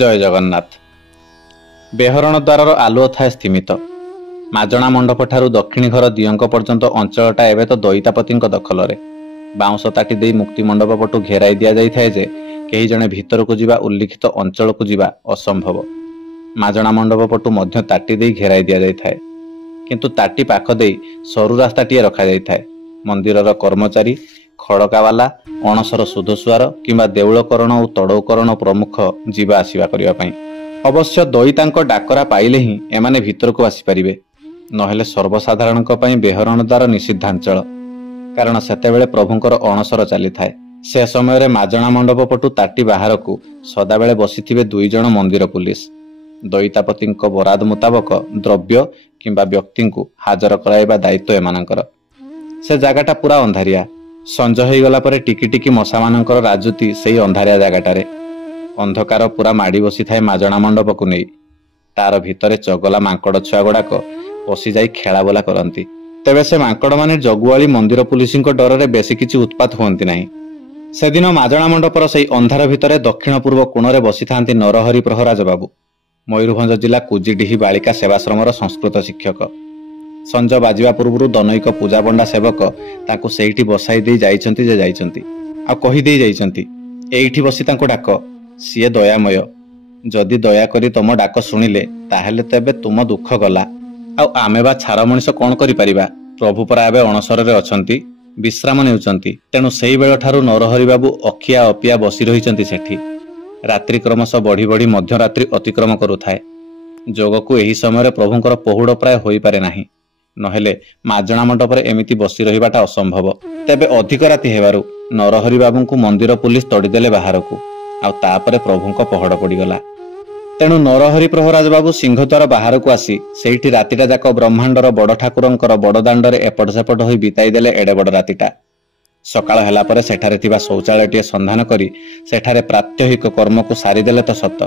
जय जगन्नाथ। बेहरण द्वार आलुओ थाए स्थिमित। माजणा मंडप ठारू दक्षिणी घर दियंक पर्यंत अंचलटा एवं तो दईतापति दखल रे। बाउंश ताटी दे मुक्ति मंडप पटू घेराई दि जाए जे कहीं जड़े भितर को जीवा उल्लिखित अंचल को जीवा असंभव। माजणा मंडप पटू मध्य ताटी दे घेराई दि जाए किंतु ताटी पाख दे सरु रास्ताटीए रखा जाए। मंदिरर कर्मचारी खड़कावाला अणसर सुधसुआर किंबा देउलकरण और तड़ौकरण प्रमुख जीवा आसवा करने। अवश्य दई तांको डाकरा पाइले ही एमाने भितर को आसीपारे, नहेले सर्वसाधारण बेहरण द्वार निषिद्धांचल। कारण सेतेबेले प्रभुंकर अणसर चली थाए। से समय माजणा मंडप पटू ताटी बाहर को सदाबेले बसिथिबे 2 जण मंदिर पुलिस। दईतापति बराद मुताबक द्रव्य किंबा व्यक्ति को हाजर कराइबा दायित्व एमानकर। से जगाटा पूरा अंधारिया। संज हो गला परे टिकी टिकी मशा मानकर राजुती से अंधारिया जगाटारे। अंधकार पूरा माड़ी बसी थाए माजणा मंडप को नहीं। तार भितरे चगला मांकड़ छुआ गुड़ाक पशि जाई खेला बोला करती। तेबे से मांकड़ माने जगुआली मंदिर पुलिस डर रे बेसी किछि उत्पात हुअंती नाही। से दिन माजणा मंडपर से अंधार भितरे दक्षिण पूर्व कोणरे बसी थांती नरहरि प्रहराज बाबू। मयूरभंज जिला कुजिडीही बालिका सेवाश्रमर संस्कृत शिक्षक। संज बाजिबा पूर्व दनईक पूजा पंडा सेवक तांको सेठी बसाई दे जाइछंती जे जाइछंती आ कहि दे जाइछंती एठी बसी तांको डाक, सीए दयामय। जदि दया करी तुम डाक शुणिले ताहेले तेबे तुम दुख गला। आ आमे बा छार मनिष कोन करि परिबा। प्रभु परा एबे अणसर रे अछंती, विश्राम नेउछंती। तेणु सेही बेळ ठारू नरहरि बाबू अखिया अपिया बसी रहिछंती सेठी। रात्रि क्रमश बढ़ी बढ़ी मध्यरात्रि अतिक्रम करुथाए। जोगकु एही समय प्रभुंकर पहुड़ प्राय होई पारे नाही, नहेले माजणा मंडप एमिति बसी रहिबाटा असंभव। तेबे अधिक राति हेबारु नरहरि बाबूंकु मंदिर पुलिस तड़ीदेले बाहरकु। आउ तापरे प्रभुंक पहड़ पड़ीगला। तेणु नरहरि प्रहराज बाबू सिंहद्वार बाहरकु आसी सेठी रातिटा जाक ब्रह्मांडर बड़ ठाकुरंकर बड़ दांडरे एपट सेपट होई बिताई देले एडे बड़ रातिटा। सकाळ हेला परे सेठारे थिबा शौचालयटीए संधान करी सेठारे प्रात्यहिक कर्म को सारीदेले तो सत,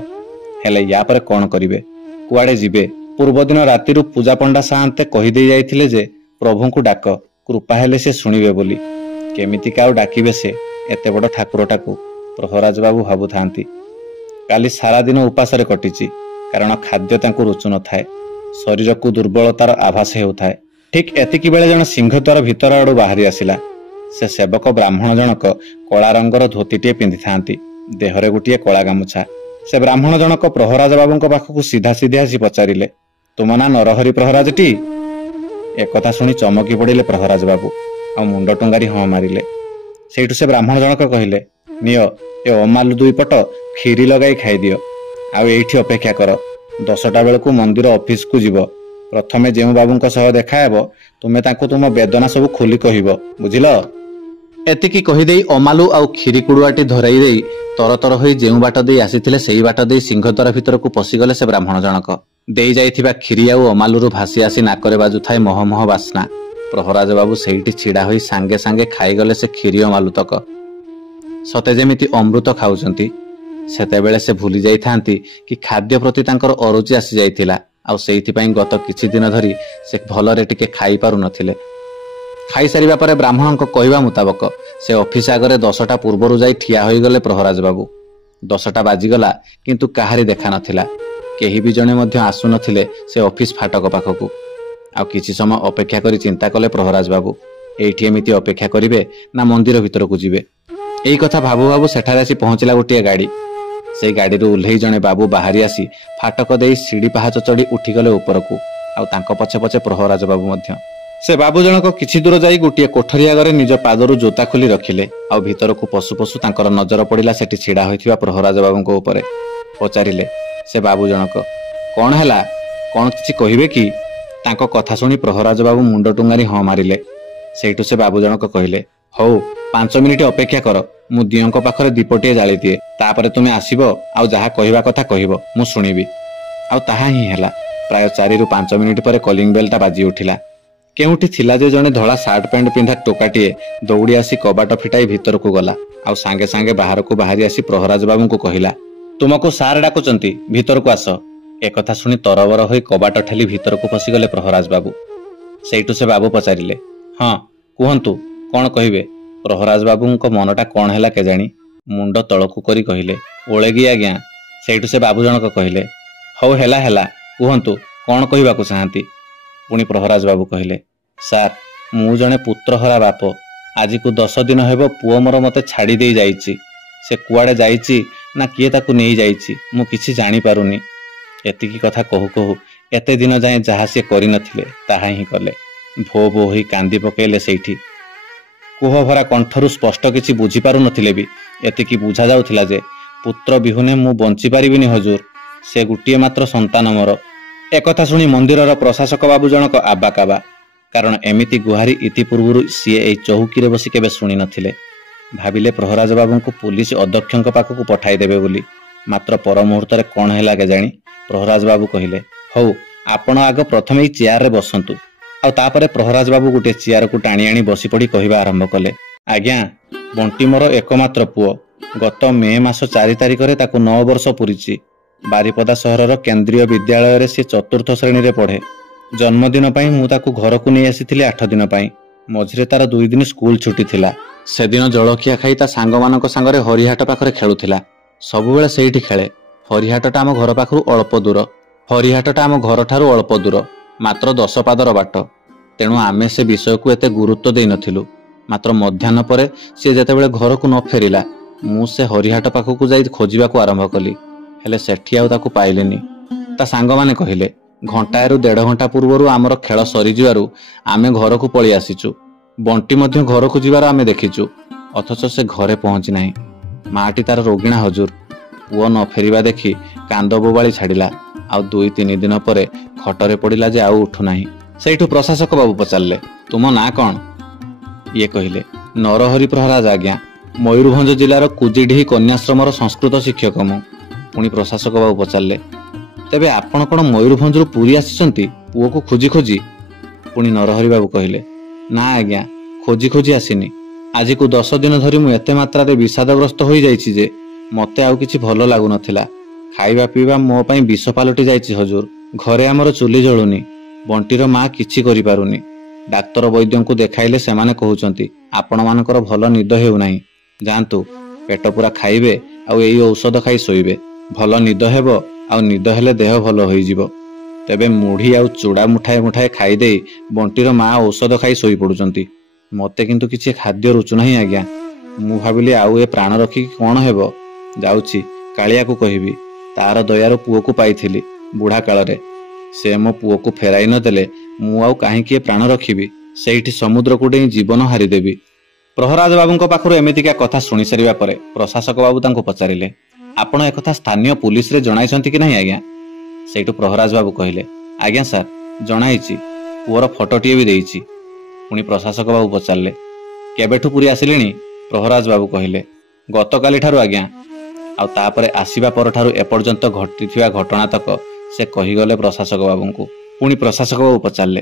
हेले या परे कोन करिवे, कुआडे जिबे। पूर्व दिन राति पूजा पंडा साहांते कही दे जाइथिले जे प्रभु को डाक, कृपा हेले से शुणिबे बोली। केमिति काउ डाकिबे से एते बड़ ठाकुरटाकू प्रहराज बाबू भाबु थांती। काली सारा दिन उपास रे कटिची, कारण खाद्य तांकु रुचु न थाए। शरीर को दुर्बलतार आभास हेउथाए। ठीक एतिकी बेले जण सिंहद्वार भितर आडू बाहरी आसिला। से सेवक ब्राह्मण जनक कला रंगर धोतीटीए पिंधि थांती, देहरे गोटिए कला गामुछा। से ब्राह्मण जनक प्रहराज बाबूंक पाखकु सीधा सीधा आसी पचारिले, तुम ना नरहरि प्रहराजटी? एकथा शुणी चमकी पड़िले प्रहराज बाबू आ मुंड टुंगारी हाँ मारिले। सेठू से ब्राह्मण जनक कहिले, नियो ए अमालु 2 पट खीरी लगाई खाई दियो, आउ एठी अपेक्षा कर। 10टा बेलकु मंदिर ऑफिस को जीव। प्रथमे जेउ बाबूंक सह देखा हेबो तुमे तांको तुम वेदना सब खोली कहिबो, बुझिलो? एतिकी कहि देई अमालु आउ खीरी कुडुआटी धराई देई तर तर होई जेउ बाट देई आसीथिले सेही बाट देई सिंहद्वार भितर को पसिगले से ब्राह्मण जनक। देई जाइथिबा खीरी आउ अमालुरु भासी आसी नाकरे बाजु थाए मह मह बास्ना। प्रहराज बाबू सेठी छिड़ा होई सांगे सांगे खाईगले से खीरी अमालु तक। सते जेमिति अमृत खाउचंती। सेतेबेले से भूली जाई थांती कि खाद्य प्रति तांकर अरुचि आसी जाइथिला। आउ सेइथिपई गत किछि दिन धरी से भलरे टिके खाई पारु नथिले। खाई सारिबा परे ब्राह्मणक कहिबा मुताबक से ऑफिस आगरे 10टा पूर्वरु जाई ठिया होई गले प्रहराज बाबू। 10टा बाजिगला किंतु काहारी देखा नथिला। केही भी जणे मध्य आसु नथिले से ऑफिस फाटक पाखकु। आउ किछि समय अपेक्षा करी चिंता कले प्रहराज बाबू, एठी एमिति अपेक्षा करिवे ना मंदिर भितर को जिवे। एई कथा भाबु भाबु सेठारे आसी पहुंचला गोटिए गाड़ी। से गाड़ी रो उल्हेई जणे बाबू बाहरी आसी फाटक देई सीढ़ी पहाच चढ़ी उठिगले उपरकू। आउ तांको पछे पछे प्रहराज बाबू मध्य। से बाबू जनक किछि दूर जाई गोटिए कोठरी आगरे निज पादरु जोता खोली रखिले। आउ भितर को पशु पशु तांकर नजर पड़िला सेठी छिड़ा होइथिबा प्रहराज बाबूंको उपरे। पचारिले से बाबू जनक, कोन हैला, कोन किछि कहिबे कि? तांको कथा सुनी प्रहराज बाबू मुंड टुंगारी हाँ मारिले। सेठू से बाबू जनक कहिले, हौ 5 मिनिट अपेक्षा कर, मु दियंक पाखरे दीपटिए जाली दिए, तापरे तुमे आसीबो आउ जहा कहिबा कथा कहिबो, मु सुनिबी। आउ ताहा ही हैला। प्राय 4 रु 5 मिनिट परे कॉलिंग बेलटा बाजी उठिला। केउठी थिला जे जणे धड़ा सार्ट पैंट पिंधा टोकाटीए दौड़ी आसी कबाट फिटाई भितर को गला। आउ सांगे सांगे बाहर को बाहरी आसी प्रहराज बाबू को कहिला, तुमको सार डाकुचंती, भितर को आस। एकथा शुणी तरबर होई कबाट ठेली भितर को पसिगले प्रहराज बाबू। सेठू से बाबू पचारिले, हाँ कुहंतु कोन कहिबे? प्रहराज बाबूंको मनटा कोन हैला केजाणी। मुंड तळकु करी कहिले, ओळेगी आज्ञा। ସେଇଠୁ ସେ ବାବୁ ଜଣକ କହିଲେ, ହଉ ହେଲା ହେଲା, କୁହନ୍ତୁ କ'ଣ କହିବାକୁ ଚାହାନ୍ତି? ପୁଣି ପ୍ରହରାଜ ବାବୁ କହିଲେ, ସାର୍ ମୁଁ ଜଣେ ପୁତ୍ରହରା ବାପ। ଆଜିକୁ 10 ଦିନ ହେବ ପୁଅ ମୋର ମୋତେ ଛାଡ଼ି ଦେଇ ଯାଇଛି। ସେ କୁଆଡ଼େ ଯାଇଛି ନା କିଏ ତାକୁ ନେଇ ଯାଇଛି ମୁଁ କିଛି ଜାଣିପାରୁନି। ଏତିକି କଥା କହୁ କହୁ ଏତେ ଦିନ ଯାଏଁ ଯାହା ସିଏ କରିନଥିଲେ ତାହା ହିଁ କଲେ। ଭୋ ଭୋ ହୋଇ କାନ୍ଦି ପକେଇଲେ ସେଇଠି। କୁହ ଭରା କଣ୍ଠରୁ ସ୍ପଷ୍ଟ କିଛି ବୁଝିପାରୁନଥିଲେ ବି ଏତିକି ବୁଝାଯାଉଥିଲା ଯେ ପୁତ୍ର ବିହୁନେ ମୁଁ ବଞ୍ଚିପାରିବିନି ହଜୁର। ସେ ଗୋଟିଏ ମାତ୍ର ସନ୍ତାନ ମୋର। ଏକଥା ଶୁଣି ମନ୍ଦିରର ପ୍ରଶାସକ ବାବୁ ଜଣକ ଆବାକାବା। କାରଣ ଏମିତି ଗୁହାରି ଇତି ପୂର୍ବରୁ ସିଏ ଏଇ ଚୌକିରେ ବସି କେବେ ଶୁଣି ନଥିଲେ। ଭାବିଲେ ପ୍ରହରାଜ ବାବୁଙ୍କୁ ପୁଲିସ ଅଧ୍ୟକ୍ଷଙ୍କ ପାଖକୁ ପଠାଇଦେବେ ବୋଲି। ମାତ୍ର ପର ମୁହୂର୍ତ୍ତରେ କ'ଣ ହେଲା କେଜାଣି ପ୍ରହରାଜ ବାବୁ କହିଲେ, ହଉ ଆପଣ ଆଗ ପ୍ରଥମେ ଏଇ ଚେୟାରରେ ବସନ୍ତୁ। ଆଉ ତାପରେ ପ୍ରହରାଜ ବାବୁ ଗୋଟିଏ ଚେୟାରକୁ ଟାଣି ଆଣି ବସି ପଡ଼ି କହିବା ଆରମ୍ଭ କଲେ, ଆଜ୍ଞା ବଣ୍ଟି ମୋର ଏକମାତ୍ର ପୁଅ। ଗତ ମେ ମାସ 4 ତାରିଖରେ ତାକୁ 9 ବର୍ଷ ପୂରିଛି। ବାରିପଦା ସହରର କେନ୍ଦ୍ରୀୟ ବିଦ୍ୟାଳୟରେ ସେ 4ର୍ଥ ଶ୍ରେଣୀରେ ପଢ଼େ। ଜନ୍ମଦିନ ପାଇଁ ମୁଁ ତାକୁ ଘରକୁ ନେଇ ଆସିଥିଲି 8 ଦିନ ପାଇଁ। ମଝିରେ ତାର 2 ଦିନ ସ୍କୁଲ ଛୁଟି ଥିଲା। ସେଦିନ ଜଳଖିଆ ଖାଇ ତା ସାଙ୍ଗମାନଙ୍କ ସାଙ୍ଗରେ ହରିହାଟ ପାଖରେ ଖେଳୁଥିଲା। ସବୁବେଳେ ସେଇଠି ଖେଳେ। ହରିହାଟଟା ଆମ ଘର ପାଖରୁ ଅଳ୍ପ ଦୂର। ହରିହାଟଟା ଆମ ଘରଠାରୁ ଅଳ୍ପ ଦୂର, ମାତ୍ର 10 ପାଦର ବାଟ। ତେଣୁ ଆମେ ସେ ବିଷୟକୁ ଏତେ ଗୁରୁତ୍ୱ ଦେଇନଥିଲୁ। ମାତ୍ର ମଧ୍ୟାହ୍ନ ପରେ ସେ ଯେତେବେଳେ ଘରକୁ ନ ଫେରିଲା, ମୁଁ ସେ ହରିହାଟ ପାଖକୁ ଯାଇ ଖୋଜିବାକୁ ଆରମ୍ଭ କଲି। ହେଲେ ସେଠି ଆଉ ତାକୁ ପାଇଲିନି। ତା ସାଙ୍ଗମାନେ କହିଲେ, ଘଣ୍ଟାଏରୁ 1.5 ଘଣ୍ଟା ପୂର୍ବରୁ ଆମର ଖେଳ ସରିଯିବାରୁ ଆମେ ଘରକୁ ପଳେଇ ଆସିଛୁ। ବଣ୍ଟି ମଧ୍ୟ ଘରକୁ ଯିବାର ଆମେ ଦେଖିଛୁ, ଅଥଚ ସେ ଘରେ ପହଞ୍ଚି ନାହିଁ। ମାଟି ତାର ରୋଗିଣା ହଜୁର। ପୁଅ ନ ଫେରିବା ଦେଖି କାନ୍ଦ ବୋବାଳି ଛାଡ଼ିଲା। ଆଉ 2-3 ଦିନ ପରେ ଖଟରେ ପଡ଼ିଲା ଯେ ଆଉ ଉଠୁନାହିଁ। ସେଇଠୁ ପ୍ରଶାସକ ବାବୁ ପଚାରିଲେ, ତୁମ ନାଁ କ'ଣ? ଇଏ କହିଲେ, ନରହରି ପ୍ରହରାଜ ଆଜ୍ଞା। ମୟୂରଭଞ୍ଜ ଜିଲ୍ଲାର କୁଜିଡିହି କନ୍ୟାଶ୍ରମର ସଂସ୍କୃତ ଶିକ୍ଷକ ମୁଁ। ପୁଣି ପ୍ରଶାସକ ବାବୁ ପଚାରିଲେ, ତେବେ ଆପଣ କ'ଣ ମୟୂରଭଞ୍ଜରୁ ପୁରୀ ଆସିଛନ୍ତି ପୁଅକୁ ଖୋଜି ଖୋଜି? ପୁଣି ନରହରି ବାବୁ କହିଲେ, ନା ଆଜ୍ଞା, ଖୋଜି ଖୋଜି ଆସିନି। ଆଜିକୁ 10 ଦିନ ଧରି ମୁଁ ଏତେ ମାତ୍ରାରେ ବିଷାଦଗ୍ରସ୍ତ ହୋଇଯାଇଛି ଯେ ମୋତେ ଆଉ କିଛି ଭଲ ଲାଗୁନଥିଲା। ଖାଇବା ପିଇବା ମୋ ପାଇଁ ବିଷ ପାଲଟି ଯାଇଛି ହଜୁର। ଘରେ ଆମର ଚୁଲି ଜଳୁନି। ବଣ୍ଟିର ମା କିଛି କରିପାରୁନି। ଡାକ୍ତର ବୈଦ୍ୟଙ୍କୁ ଦେଖାଇଲେ ସେମାନେ କହୁଛନ୍ତି ଆପଣମାନଙ୍କର ଭଲ ନିଦ ହେଉନାହିଁ। ଯାଆନ୍ତୁ, ପେଟ ପୂରା ଖାଇବେ ଆଉ ଏଇ ଔଷଧ ଖାଇ ଶୋଇବେ। ଭଲ ନିଦ ହେବ, ଆଉ ନିଦ ହେଲେ ଦେହ ଭଲ ହୋଇଯିବ। ତେବେ ମୁଢ଼ି ଆଉ ଚୁଡ଼ା ମୁଠାଏ ମୁଠାଏ ଖାଇଦେଇ ବଣ୍ଟିର ମା ଔଷଧ ଖାଇ ଶୋଇପଡ଼ୁଛନ୍ତି। ମୋତେ କିନ୍ତୁ କିଛି ଖାଦ୍ୟ ରୁଚୁନାହିଁ ଆଜ୍ଞା। ମୁଁ ଭାବିଲି ଆଉ ଏ ପ୍ରାଣ ରଖିକି କ'ଣ ହେବ। ଯାଉଛି କାଳିଆକୁ କହିବି। ତାର ଦୟାରୁ ପୁଅକୁ ପାଇଥିଲି ବୁଢ଼ା କାଳରେ। ସେ ମୋ ପୁଅକୁ ଫେରାଇ ନଦେଲେ ମୁଁ ଆଉ କାହିଁକି ଏ ପ୍ରାଣ ରଖିବି। ସେଇଠି ସମୁଦ୍ରକୁ ଡେଇଁ ଜୀବନ ହାରିଦେବି। ପ୍ରହରାଜ ବାବୁଙ୍କ ପାଖରୁ ଏମିତିକା କଥା ଶୁଣି ସାରିବା ପରେ ପ୍ରଶାସକ ବାବୁ ତାଙ୍କୁ ପଚାରିଲେ, ଆପଣ ଏକଥା ସ୍ଥାନୀୟ ପୁଲିସରେ ଜଣାଇଛନ୍ତି କି ନାହିଁ ଆଜ୍ଞା? ସେଇଠୁ ପ୍ରହରାଜ ବାବୁ କହିଲେ, ଆଜ୍ଞା ସାର୍, ଜଣାଇଛି। ପୁଅର ଫଟୋଟିଏ ବି ଦେଇଛି। ପୁଣି ପ୍ରଶାସକ ବାବୁ ପଚାରିଲେ, କେବେଠୁ ପୁରୀ ଆସିଲେଣି? ପ୍ରହରାଜ ବାବୁ କହିଲେ, ଗତକାଲି ଠାରୁ ଆଜ୍ଞା। ଆଉ ତାପରେ ଆସିବା ପରଠାରୁ ଏପର୍ଯ୍ୟନ୍ତ ଘଟିଥିବା ଘଟଣାତକ ସେ କହିଗଲେ ପ୍ରଶାସକ ବାବୁଙ୍କୁ। ପୁଣି ପ୍ରଶାସକ ବାବୁ ପଚାରିଲେ,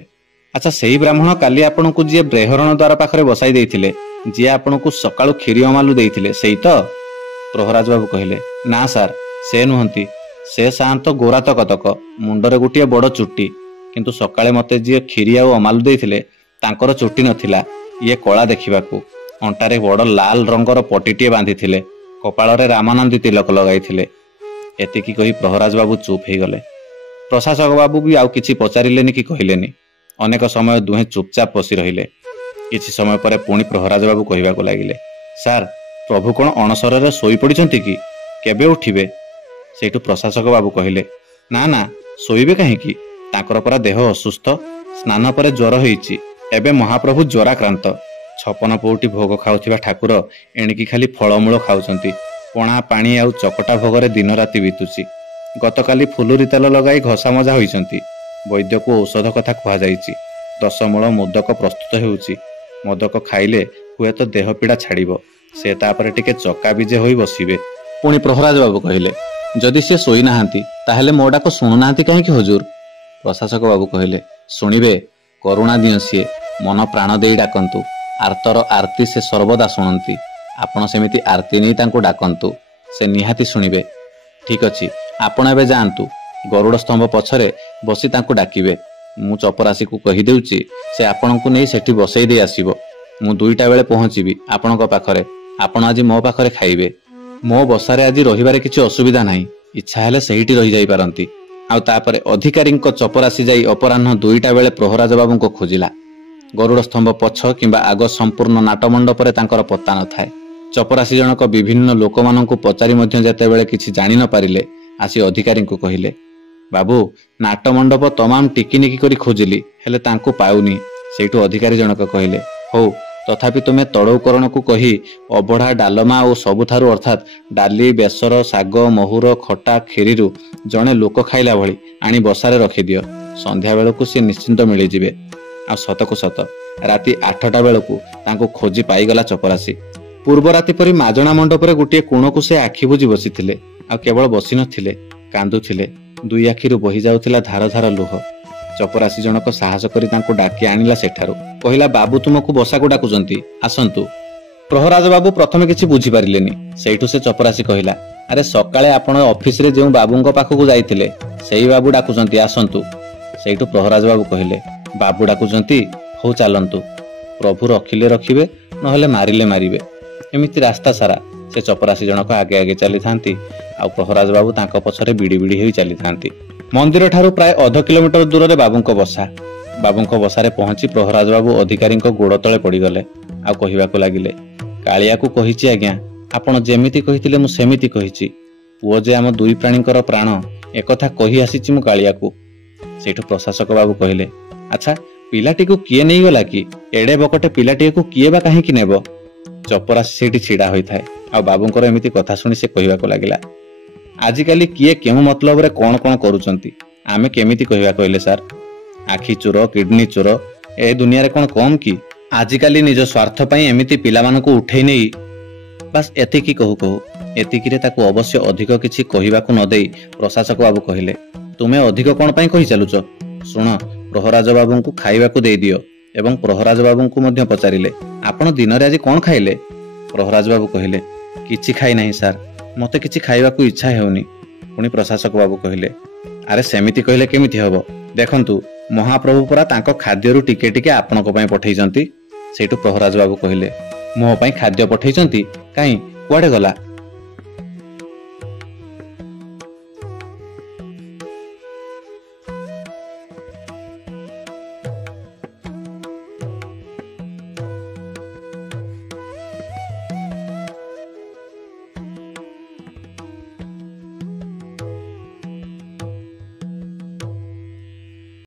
ଆଚ୍ଛା ସେଇ ବ୍ରାହ୍ମଣ କାଲି ଆପଣଙ୍କୁ ଯିଏ ବ୍ରେହରଣ ଦ୍ୱାର ପାଖରେ ବସାଇ ଦେଇଥିଲେ, ଯିଏ ଆପଣଙ୍କୁ ସକାଳୁ କ୍ଷୀରି ଅମାଲୁ ଦେଇଥିଲେ, ସେଇ ତ? ପ୍ରହରାଜ ବାବୁ କହିଲେ, ନା ସାର୍, ସେ ନୁହନ୍ତି। ସେ ସାଆନ୍ତ ଗୋରା ତକତକ, ମୁଣ୍ଡରେ ଗୋଟିଏ ବଡ଼ ଚୁଟି। କିନ୍ତୁ ସକାଳେ ମୋତେ ଯିଏ କ୍ଷୀରି ଆଉ ଅମାଲୁ ଦେଇଥିଲେ ତାଙ୍କର ଚୁଟି ନଥିଲା। ଇଏ କଳା ଦେଖିବାକୁ। ଅଣ୍ଟାରେ ବଡ଼ ଲାଲ ରଙ୍ଗର ପଟିଟିଏ ବାନ୍ଧିଥିଲେ। କପାଳରେ ରାମାନନ୍ଦୀ ତିଲକ ଲଗାଇଥିଲେ। ଏତିକି କହି ପ୍ରହରାଜ ବାବୁ ଚୁପ୍ ହେଇଗଲେ। ପ୍ରଶାସକ ବାବୁ ବି ଆଉ କିଛି ପଚାରିଲେନି କି କହିଲେନି। ଅନେକ ସମୟ ଦୁହେଁ ଚୁପଚାପ ବସି ରହିଲେ। କିଛି ସମୟ ପରେ ପୁଣି ପ୍ରହରାଜ ବାବୁ କହିବାକୁ ଲାଗିଲେ, ସାର୍, ପ୍ରଭୁ କ'ଣ ଅଣସରରେ ଶୋଇପଡ଼ିଛନ୍ତି କି? କେବେ ଉଠିବେ? ସେଇଠୁ ପ୍ରଶାସକ ବାବୁ କହିଲେ, ନା ନା, ଶୋଇବେ କାହିଁକି? ତାଙ୍କର ପରା ଦେହ ଅସୁସ୍ଥ। ସ୍ନାନ ପରେ ଜ୍ୱର ହେଇଛି। ଏବେ ମହାପ୍ରଭୁ ଜ୍ୱରାକ୍ରାନ୍ତ। 56 ପଉଟି ଭୋଗ ଖାଉଥିବା ଠାକୁର ଏଣିକି ଖାଲି ଫଳମୂଳ ଖାଉଛନ୍ତି। ପଣା ପାଣି ଆଉ ଚକଟା ଭୋଗରେ ଦିନ ରାତି ବିତୁଛି। ଗତକାଲି ଫୁଲୁରି ତେଲ ଲଗାଇ ଘଷା ମଜା ହୋଇଛନ୍ତି। ବୈଦ୍ୟକୁ ଔଷଧ କଥା କୁହାଯାଇଛି। 10 ମୂଳ ମୋଦକ ପ୍ରସ୍ତୁତ ହେଉଛି। ମୋଦକ ଖାଇଲେ ହୁଏତ ଦେହ ପୀଡ଼ା ଛାଡ଼ିବ। ସେ ତାପରେ ଟିକେ ଚକାବିଜେ ହୋଇ ବସିବେ। ପୁଣି ପ୍ରହରାଜ ବାବୁ କହିଲେ, ଯଦି ସେ ଶୋଇନାହାନ୍ତି ତାହେଲେ ମୋ ଡାକ ଶୁଣୁନାହାନ୍ତି କାହିଁକି ହଜୁର? ପ୍ରଶାସକ ବାବୁ କହିଲେ, ଶୁଣିବେ, କରୁଣା ଦିଅ ସିଏ। ମନ ପ୍ରାଣ ଦେଇ ଡାକନ୍ତୁ। ଆର୍ତ୍ତର ଆରତି ସେ ସର୍ବଦା ଶୁଣନ୍ତି। ଆପଣ ସେମିତି ଆରତି ନେଇ ତାଙ୍କୁ ଡାକନ୍ତୁ, ସେ ନିହାତି ଶୁଣିବେ। ଠିକ୍ ଅଛି, ଆପଣ ଏବେ ଯାଆନ୍ତୁ। ଗରୁଡ଼ ସ୍ତମ୍ଭ ପଛରେ ବସି ତାଙ୍କୁ ଡାକିବେ। ମୁଁ ଚପରାସିକୁ କହିଦେଉଛି, ସେ ଆପଣଙ୍କୁ ନେଇ ସେଠି ବସେଇ ଦେଇ ଆସିବ। ମୁଁ 2ଟା ବେଳେ ପହଞ୍ଚିବି ଆପଣଙ୍କ ପାଖରେ। ଆପଣ ଆଜି ମୋ ପାଖରେ ଖାଇବେ। ମୋ ବସାରେ ଆଜି ରହିବାରେ କିଛି ଅସୁବିଧା ନାହିଁ। ଇଚ୍ଛା ହେଲେ ସେଇଠି ରହିଯାଇପାରନ୍ତି। ଆଉ ତାପରେ ଅଧିକାରୀଙ୍କ ଚପରାସି ଯାଇ ଅପରାହ୍ନ 2ଟା ବେଳେ ପ୍ରହରାଜ ବାବୁଙ୍କୁ ଖୋଜିଲା। ଗରୁଡ଼ ସ୍ତମ୍ଭ ପଛ କିମ୍ବା ଆଗ ସମ୍ପୂର୍ଣ୍ଣ ନାଟମଣ୍ଡପରେ ତାଙ୍କର ପତ୍ତା ନଥାଏ। ଚପରାସି ଜଣକ ବିଭିନ୍ନ ଲୋକମାନଙ୍କୁ ପଚାରି ମଧ୍ୟ ଯେତେବେଳେ କିଛି ଜାଣି ନ ପାରିଲେ ଆସି ଅଧିକାରୀଙ୍କୁ କହିଲେ, ବାବୁ ନାଟମଣ୍ଡପ ତମାମ ଟିକିନିକି କରି ଖୋଜିଲି, ହେଲେ ତାଙ୍କୁ ପାଉନି। ସେଇଠୁ ଅଧିକାରୀ ଜଣକ କହିଲେ, ହଉ ତଥାପି ତୁମେ ତଡ଼ଉକରଣକୁ କହି ଅବଢ଼ା ଡାଲମା ଓ ସବୁଠାରୁ ଅର୍ଥାତ୍ ଡାଲି, ବେସର, ଶାଗ, ମହୁର, ଖଟା, କ୍ଷୀରିରୁ ଜଣେ ଲୋକ ଖାଇଲା ଭଳି ଆଣି ବସାରେ ରଖିଦିଅ। ସନ୍ଧ୍ୟା ବେଳକୁ ସେ ନିଶ୍ଚିନ୍ତ ମିଳିଯିବେ। ଆଉ ସତକୁ ସତ ରାତି 8ଟା ବେଳକୁ ତାଙ୍କୁ ଖୋଜି ପାଇଗଲା ଚପରାସି। ପୂର୍ବ ରାତି ପରି ମାଜଣା ମଣ୍ଡପରେ ଗୋଟିଏ କୋଣକୁ ସେ ଆଖି ବୁଜି ବସିଥିଲେ। ଆଉ କେବଳ ବସି ନଥିଲେ, କାନ୍ଦୁଥିଲେ। 2 ଆଖିରୁ ବହି ଯାଉଥିଲା ଧାର ଧାର ଲୁହ। ଚପରାସି ଜଣକ ସାହସ କରି ତାଙ୍କୁ ଡାକି ଆଣିଲା ସେଠାରୁ। କହିଲା, ବାବୁ ତୁମକୁ ବସାକୁ ଡାକୁଛନ୍ତି, ଆସନ୍ତୁ। ପ୍ରହରାଜ ବାବୁ ପ୍ରଥମେ କିଛି ବୁଝିପାରିଲେନି। ସେଇଠୁ ସେ ଚପରାସି କହିଲା, ଆରେ ସକାଳେ ଆପଣ ଅଫିସରେ ଯେଉଁ ବାବୁଙ୍କ ପାଖକୁ ଯାଇଥିଲେ ସେଇ ବାବୁ ଡାକୁଛନ୍ତି, ଆସନ୍ତୁ। ସେଇଠୁ ପ୍ରହରାଜ ବାବୁ କହିଲେ, ବାବୁ ଡାକୁଛନ୍ତି, ହଉ ଚାଲନ୍ତୁ। ପ୍ରଭୁ ରଖିଲେ ରଖିବେ, ନହେଲେ ମାରିଲେ ମାରିବେ। ଏମିତି ରାସ୍ତା ସାରା ସେ ଚପରାସି ଜଣକ ଆଗେ ଆଗେ ଚାଲିଥାନ୍ତି, ଆଉ ପ୍ରହରାଜ ବାବୁ ତାଙ୍କ ପଛରେ ବିଡ଼ି ବିଡ଼ି ହୋଇ ଚାଲିଥାନ୍ତି। ମନ୍ଦିର ଠାରୁ ପ୍ରାୟ 1/2 କିଲୋମିଟର ଦୂରରେ ବାବୁଙ୍କ ବସା। ବାବୁଙ୍କ ବସାରେ ପହଞ୍ଚି ପ୍ରହରାଜ ବାବୁ ଅଧିକାରୀଙ୍କ ଗୋଡ଼ ତଳେ ପଡ଼ିଗଲେ। ଆଉ କହିବାକୁ ଲାଗିଲେ, କାଳିଆକୁ କହିଛି ଆଜ୍ଞା, ଆପଣ ଯେମିତି କହିଥିଲେ ମୁଁ ସେମିତି କହିଛି। ପୁଅ ଯେ ଆମ 2 ପ୍ରାଣୀଙ୍କର ପ୍ରାଣ, ଏକଥା କହି ଆସିଛି ମୁଁ କାଳିଆକୁ। ସେଇଠୁ ପ୍ରଶାସକ ବାବୁ କହିଲେ, ଆଚ୍ଛା ପିଲାଟିକୁ କିଏ ନେଇଗଲା କି? ଏଡ଼େ ବକଟେ ପିଲାଟିକୁ କିଏ ବା କାହିଁକି ନେବ? ଚପରାସି ସେଇଠି ଛିଡ଼ା ହୋଇଥାଏ। ଆଉ ବାବୁଙ୍କର ଏମିତି କଥା ଶୁଣି ସେ କହିବାକୁ ଲାଗିଲା, ଆଜିକାଲି କିଏ କେଉଁ ମତଲବରେ କଣ କଣ କରୁଛନ୍ତି ଆମେ କେମିତି କହିବା କହିଲେ ସାର୍? ଆଖି ଚୋର, କିଡନୀ ଚୋର ଏ ଦୁନିଆରେ କଣ କମ୍ କି? ଆଜିକାଲି ନିଜ ସ୍ୱାର୍ଥ ପାଇଁ ଏମିତି ପିଲାମାନଙ୍କୁ ଉଠେଇ ନେଇ ବାସ୍ ଏତିକି କହୁ କହୁ ଏତିକିରେ ତାକୁ ଅବଶ୍ୟ ଅଧିକ କିଛି କହିବାକୁ ନ ଦେଇ ପ୍ରଶାସକ ବାବୁ କହିଲେ, ତୁମେ ଅଧିକ କଣ ପାଇଁ କହି ଚାଲୁଛ? ଶୁଣ, ପ୍ରହରାଜ ବାବୁଙ୍କୁ ଖାଇବାକୁ ଦେଇଦିଅ। ଏବଂ ପ୍ରହରାଜ ବାବୁଙ୍କୁ ମଧ୍ୟ ପଚାରିଲେ, ଆପଣ ଦିନରେ ଆଜି କଣ ଖାଇଲେ? ପ୍ରହରାଜ ବାବୁ କହିଲେ, କିଛି ଖାଇ ନାହିଁ ସାର୍, ମୋତେ କିଛି ଖାଇବାକୁ ଇଚ୍ଛା ହେଉନି। ପୁଣି ପ୍ରଶାସକ ବାବୁ କହିଲେ, ଆରେ ସେମିତି କହିଲେ କେମିତି ହବ? ଦେଖନ୍ତୁ ମହାପ୍ରଭୁ ପରା ତାଙ୍କ ଖାଦ୍ୟରୁ ଟିକେ ଟିକେ ଆପଣଙ୍କ ପାଇଁ ପଠେଇଛନ୍ତି। ସେଇଠୁ ପ୍ରହରାଜ ବାବୁ କହିଲେ, ମୋ ପାଇଁ ଖାଦ୍ୟ ପଠେଇଛନ୍ତି? କାହିଁ, କୁଆଡ଼େ ଗଲା?